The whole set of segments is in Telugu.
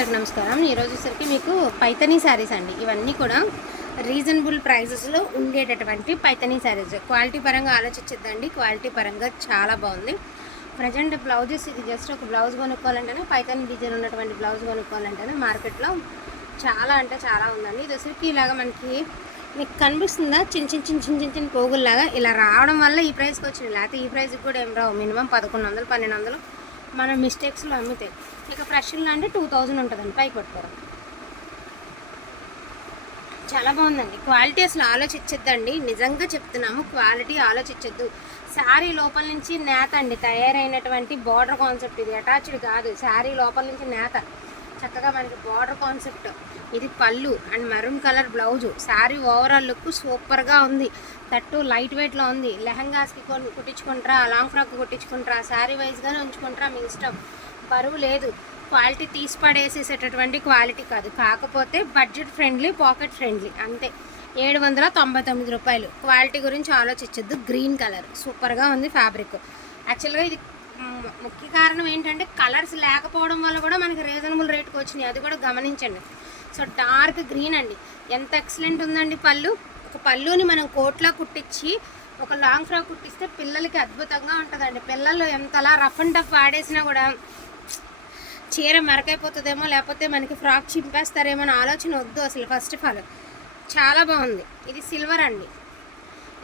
అందరికి నమస్కారం. ఈరోజు వచ్చేసరికి మీకు పైతనీ శారీస్ అండి. ఇవన్నీ కూడా రీజనబుల్ ప్రైజెస్లో ఉండేటటువంటి పైతనీ శారీస్. క్వాలిటీ పరంగా ఆలోచించద్దండి. క్వాలిటీ పరంగా చాలా బాగుంది. ప్రజెంట్ బ్లౌజెస్ ఇది జస్ట్ ఒక బ్లౌజ్ కొనుక్కోవాలంటేనే పైతనీ డిజైన్ ఉన్నటువంటి బ్లౌజ్ కొనుక్కోవాలంటేనే మార్కెట్లో చాలా అంటే చాలా ఉందండి. ఇది వచ్చరికి ఇలాగ మనకి మీకు కనిపిస్తుందా? చిన్న చిన్న చిన్న చిన్న చిన్న చిన్న పోగుల్లాగా ఇలా రావడం వల్ల ఈ ప్రైస్కి వచ్చింది. లేకపోతే ఈ ప్రైస్కి కూడా ఏం రావు. మినిమం పదకొండు వందలు పన్నెండు వందలు మన మిస్టేక్స్లో అమ్మితే. ఇక ఫ్రెష్లో అంటే టూ థౌజండ్ ఉంటుందండి పైకి పట్టుకోవడం చాలా బాగుందండి. క్వాలిటీ అసలు ఆలోచించద్దండి. నిజంగా చెప్తున్నాము క్వాలిటీ ఆలోచించద్దు. శారీ లోపల నుంచి నేత అండి తయారైనటువంటి బార్డర్ కాన్సెప్ట్ ఇది. అటాచ్డ్ కాదు శారీ లోపల నుంచి నేత. చక్కగా మనకి బార్డర్ కాన్సెప్ట్ ఇది పళ్ళు and maroon colour blouse sari overall look సూపర్గా ఉంది. తట్టు లైట్ వెయిట్లో ఉంది. లెహంగాస్కి కొన్ని కుట్టించుకుంటారా లాంగ్ ఫ్రాక్ కుట్టించుకుంటారా శారీ వైజ్గానే ఉంచుకుంటారా మీ ఇష్టం. బరువు లేదు. క్వాలిటీ తీసి పడేసేసేటటువంటి క్వాలిటీ కాదు. కాకపోతే బడ్జెట్ ఫ్రెండ్లీ పాకెట్ ఫ్రెండ్లీ అంతే. ఏడు వందల తొంభై తొమ్మిది రూపాయలు. క్వాలిటీ గురించి ఆలోచించద్దు. గ్రీన్ కలర్ సూపర్గా ఉంది ఫ్యాబ్రిక్ యాక్చువల్గా ఇది ముఖ్య కారణం ఏంటంటే కలర్స్ లేకపోవడం వల్ల కూడా మనకి రీజనబుల్ రేట్కి వచ్చినాయి. అది కూడా గమనించండి. సో డార్క్ గ్రీన్ అండి. ఎంత ఎక్సలెంట్ ఉందండి పళ్ళు? ఒక పళ్ళుని మనం కోట్లో కుట్టించి ఒక లాంగ్ ఫ్రాక్ కుట్టిస్తే పిల్లలకి అద్భుతంగా ఉంటుందండి. పిల్లలు ఎంతలా రఫ్ అండ్ టఫ్ ఆడేసినా కూడా చీర మరకైపోతుందేమో లేకపోతే మనకి ఫ్రాక్ చింపేస్తారేమో అని ఆలోచన వద్దు అసలు ఫస్ట్ ఆఫ్ ఆల్ చాలా బాగుంది. ఇది సిల్వర్ అండి.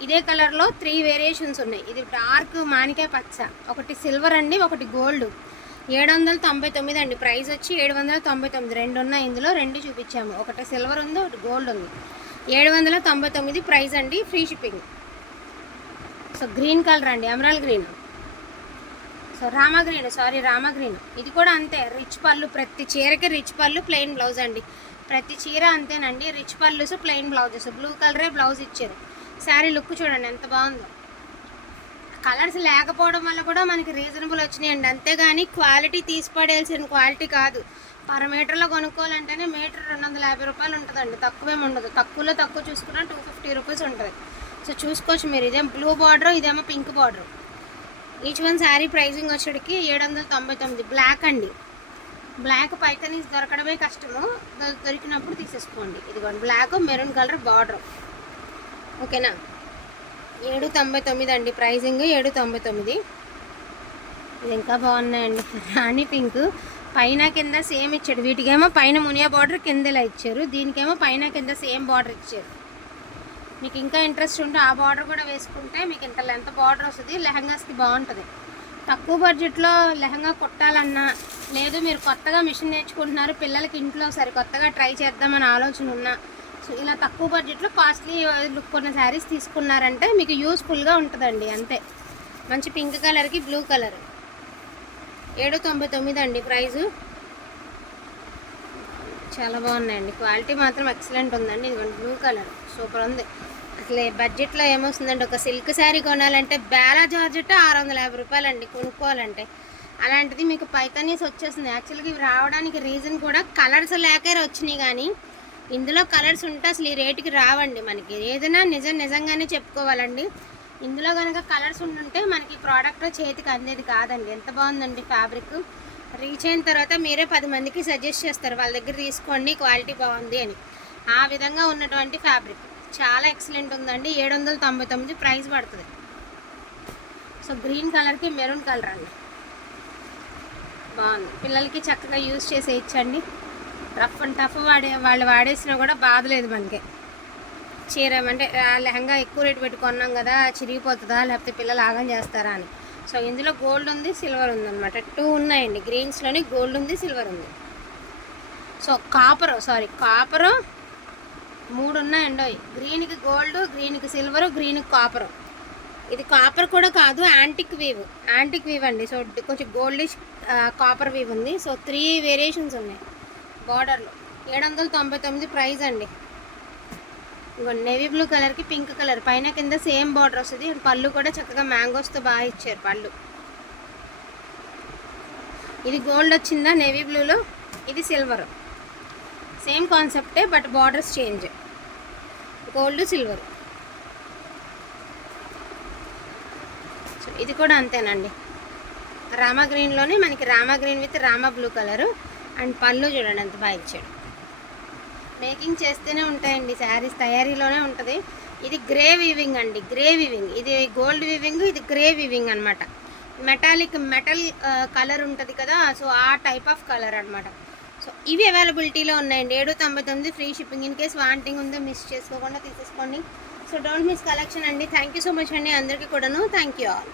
ఇదే కలర్లో త్రీ వేరియేషన్స్ ఉన్నాయి. ఇది డార్క్ మానికాయ పచ్చ ఒకటి సిల్వర్ అండి ఒకటి గోల్డ్ ఏడు వందల తొంభై తొమ్మిది అండి. ప్రైస్ వచ్చి ఏడు వందల తొంభై తొమ్మిది రెండు ఉన్నాయి ఇందులో రెండు చూపించాము. ఒకటి సిల్వర్ ఉంది ఒకటి గోల్డ్ ఉంది. ఏడు వందల తొంభై తొమ్మిది ప్రైస్ అండి free shipping so green colour అండి emerald green so Rama green sorry Rama green ఇది కూడా అంతే రిచ్ పళ్ళు ప్రతి చీరకి రిచ్ పళ్ళు ప్లెయిన్ బ్లౌజ్ అండి. ప్రతి చీర అంతేనండి రిచ్ పళ్ళుస్ ప్లెయిన్ బ్లౌజెస్ బ్లూ కలరే బ్లౌజ్ ఇచ్చారు. శారీ లుక్ చూడండి ఎంత బాగుందో. కలర్స్ లేకపోవడం వల్ల కూడా మనకి రీజనబుల్ వచ్చినాయండి. అంతేగాని క్వాలిటీ తీసిపడేయాల్సిన క్వాలిటీ కాదు. పర్ మీటర్లో కొనుక్కోవాలంటేనే మీటర్ రెండు వందల యాభై రూపాయలు ఉంటుందండి. తక్కువేం ఉండదు. తక్కువలో తక్కువ చూసుకున్నా టూ ఫిఫ్టీ రూపీస్ ఉంటుంది. సో చూసుకోవచ్చు మీరు. ఇదేం బ్లూ బార్డర్ ఇదేమో pink border. Each one sari pricing వచ్చేటికి ఏడు వందల తొంభై తొమ్మిది. బ్లాక్ అండి. బ్లాక్ పైతనీస్ దొరకడమే కష్టము. దొరికినప్పుడు తీసేసుకోండి. ఇదిగోండి. Black maroon colour border. ఓకేనా? ఏడు తొంభై తొమ్మిది అండి. ప్రైజింగ్ ఏడు తొంభై తొమ్మిది. ఇది ఇంకా బాగున్నాయండి. రాణి పింక్. పైన కింద సేమ్ ఇచ్చాడు. వీటికేమో పైన మునియా బార్డర్ కిందలా ఇచ్చారు. దీనికేమో పైన కింద సేమ్ బార్డర్ ఇచ్చారు. మీకు ఇంకా ఇంట్రెస్ట్ ఉంటే ఆ బార్డర్ కూడా వేసుకుంటే మీకు ఇంత లెంత్ బార్డర్ వస్తుంది. లెహంగాస్కి బాగుంటుంది. తక్కువ బడ్జెట్లో లెహంగా కుట్టాలన్నా లేదు మీరు కొత్తగా మిషన్ నేర్చుకుంటున్నారు పిల్లలకి ఇంట్లో సరి కొత్తగా ట్రై చేద్దామని ఆలోచన ఉన్నా సో ఇలా తక్కువ బడ్జెట్లో కాస్ట్లీ లుక్ ఉన్న శారీస్ తీసుకున్నారంటే మీకు యూస్ఫుల్గా ఉంటుందండి అంతే. మంచి పింక్ కలర్కి బ్లూ కలర్ ఏడు తొంభై తొమ్మిది అండి ప్రైజు. చాలా బాగున్నాయండి. క్వాలిటీ మాత్రం ఎక్సలెంట్ ఉందండి. ఇదిగోండి బ్లూ కలర్ సూపర్ ఉంది. అసలు బడ్జెట్లో ఏమొస్తుందండి ఒక సిల్క్ శారీ కొనాలంటే బేలా జార్జెట్ ఆరు వందల యాభై రూపాయలండి కొనుక్కోవాలంటే. అలాంటిది మీకు పైతనీస్ వచ్చేస్తుంది. యాక్చువల్గా ఇవి రావడానికి రీజన్ కూడా కలర్స్ లేకే వచ్చినాయి కానీ ఇందులో కలర్స్ ఉంటే అసలు ఈ రేటుకి రావండి మనకి. ఏదైనా నిజం నిజంగానే చెప్పుకోవాలండి. ఇందులో కనుక కలర్స్ ఉండుంటే మనకి ప్రోడక్ట్ చేతికి అందేది కాదండి. ఎంత బాగుందండి ఫ్యాబ్రిక్. రీచ్ అయిన తర్వాత మీరే పది మందికి సజెస్ట్ చేస్తారు. వాళ్ళ దగ్గర తీసుకోండి క్వాలిటీ బాగుంది అని. ఆ విధంగా ఉన్నటువంటి ఫ్యాబ్రిక్. చాలా ఎక్సలెంట్ ఉందండి. ఏడు వందల తొంభై తొమ్మిది ప్రైస్ పడుతుంది. సో గ్రీన్ కలర్కి మెరూన్ కలర్ అండి. బాగుంది. పిల్లలకి చక్కగా యూజ్ చేసేయచ్చండి. రఫ్ అండ్ టఫ్ వాడే వాళ్ళు వాడేసినా కూడా బాధ లేదు మనకి. చీర అంటే లెహంగా ఎక్కువ రేటు పెట్టుకున్నాం కదా చిరిగిపోతుందా లేకపోతే పిల్లలు ఆగం చేస్తారా అని. సో ఇందులో గోల్డ్ ఉంది సిల్వర్ ఉంది అనమాట టూ ఉన్నాయండి. గ్రీన్స్లోని గోల్డ్ ఉంది సిల్వర్ ఉంది. సో కాపర్ సారీ కాపరు మూడు ఉన్నాయండి గ్రీన్కి గోల్డ్ గ్రీన్కి సిల్వర్ గ్రీన్కి కాపర్. ఇది కాపర్ కూడా కాదు యాంటిక్ వీవ్. యాంటిక్ వీవ్ అండి. సో కొంచెం గోల్డిష్ కాపర్ వీవ్ ఉంది. సో త్రీ వేరియేషన్స్ ఉన్నాయి. బార్డర్లో. ఏడు వందల తొంభై తొమ్మిది ప్రైస్ అండి. ఇవ్వండి నేవీ బ్లూ కలర్కి పింక్ కలర్. పైన కింద సేమ్ బార్డర్ వస్తుంది. పళ్ళు కూడా చక్కగా మ్యాంగోస్తో బాగా ఇచ్చారు పళ్ళు. ఇది గోల్డ్ వచ్చిందా నేవీ బ్లూలో? ఇది సిల్వర్. సేమ్ కాన్సెప్టే but borders change. Gold silver. So ఇది కూడా అంతేనండి. రామా గ్రీన్లోనే మనకి Rama green with Rama blue colour. And పళ్ళు చూడండి ఎంత బాగా ఇచ్చాడు. మేకింగ్ చేస్తూనే ఉంటాయండి శారీస్ తయారీలోనే ఉంటుంది. ఇది గ్రే వీవింగ్ అండి గ్రే వీవింగ్. ఇది గోల్డ్ వీవింగ్ ఇది గ్రే వీవింగ్ అనమాట మెటాలిక్ మెటల్ కలర్ ఉంటుంది కదా సో ఆ టైప్ ఆఫ్ కలర్ అనమాట సో ఇవి అవైలబిలిటీలో ఉన్నాయండి. ఏడు తొంభై తొమ్మిది free shipping. In case wanting ఉందో మిస్ చేసుకోకుండా తీసేసుకోండి. సో డోంట్ మిస్ కలెక్షన్ అండి. థ్యాంక్ యూ సో మచ్ అండి అందరికీ కూడాను. Thank you all.